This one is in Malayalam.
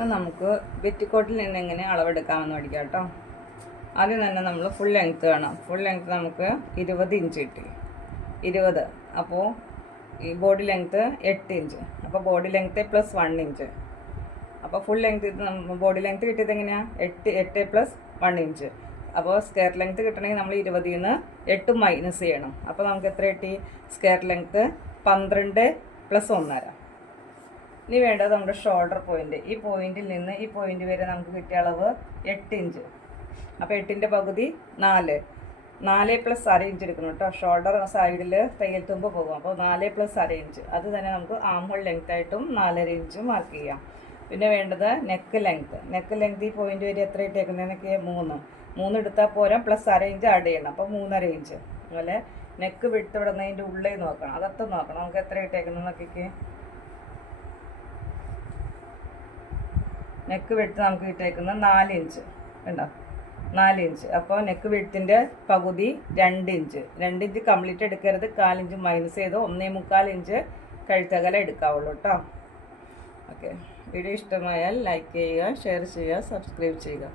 നമുക്ക് പെറ്റിക്കോട്ടിൽ നിന്ന് എങ്ങനെ അളവെടുക്കാമെന്ന് പഠിക്കാം കേട്ടോ. ആദ്യം തന്നെ നമ്മൾ ഫുൾ ലെങ്ത്ത് വേണം. ഫുൾ ലെങ്ത്ത് നമുക്ക് 20 ഇഞ്ച് കിട്ടി. 20. അപ്പോൾ ഈ ബോഡി ലെങ്ത്ത് 8 ഇഞ്ച്. അപ്പോൾ ബോഡി ലെങ്ത്ത് പ്ലസ് 1 ഇഞ്ച്. അപ്പോൾ ഫുൾ ലെങ്ത്ത് ബോഡി ലെങ്ത്ത് കിട്ടിയത് എങ്ങനെയാണ്? 8 പ്ലസ് 1 ഇഞ്ച്. അപ്പോൾ സ്ക്വയർ ലെങ്ത്ത് കിട്ടണമെങ്കിൽ നമ്മൾ 20ൽ നിന്ന് 8 മൈനസ് ചെയ്യണം. അപ്പോൾ നമുക്ക് എത്ര കിട്ടി? Square length 12 plus 1.5. ഇനി വേണ്ടത് നമ്മുടെ ഷോൾഡർ പോയിന്റ്. ഈ പോയിന്റിൽ നിന്ന് ഈ പോയിന്റ് വരെ നമുക്ക് കിട്ടിയ അളവ് 8 ഇഞ്ച്. അപ്പോൾ 8ൻ്റെ പകുതി 4 പ്ലസ് അര ഇഞ്ച് എടുക്കണം കേട്ടോ. ഷോൾഡർ സൈഡിൽ തയ്യൽ തുമ്പ് പോകും. അപ്പോൾ 4 പ്ലസ് അര ഇഞ്ച്. അത് തന്നെ നമുക്ക് ആം ഹോൾ ലെങ്ത് ആയിട്ടും 4.5 ഇഞ്ച് മാർക്ക് ചെയ്യാം. പിന്നെ വേണ്ടത് നെക്ക് ലെങ്ത്. നെക്ക് ലെങ്ത് ഈ പോയിന്റ് വരെ എത്ര ഇട്ടേക്കുന്നത്? എനിക്ക് 3 എടുത്താൽ പോരാ, പ്ലസ് അര ഇഞ്ച് ആഡ് ചെയ്യണം. അപ്പോൾ 3.5 ഇഞ്ച്. അതുപോലെ നെക്ക് വിട്ട് വിടുന്നതിൻ്റെ ഉള്ളിൽ നോക്കണം, അകത്ത് നോക്കണം. നമുക്ക് എത്ര ഇട്ടേക്കുന്നത് നോക്കിക്ക്. നെക്ക് വിട്ട് നമുക്ക് ഇട്ടേക്കുന്നത് 4 ഇഞ്ച് ഉണ്ടോ? 4 ഇഞ്ച്. അപ്പോൾ നെക്ക് വിട്ടിൻ്റെ പകുതി 2 ഇഞ്ച്. 2 ഇഞ്ച് കംപ്ലീറ്റ് എടുക്കരുത്. 4 ഇഞ്ച് മൈനസ് ചെയ്ത് 1.25 ഇഞ്ച് കഴുത്തകല എടുക്കാവുള്ളൂ കേട്ടോ. ഓക്കെ, വീഡിയോ ഇഷ്ടമായാൽ ലൈക്ക് ചെയ്യുക, ഷെയർ ചെയ്യുക, സബ്സ്ക്രൈബ് ചെയ്യുക.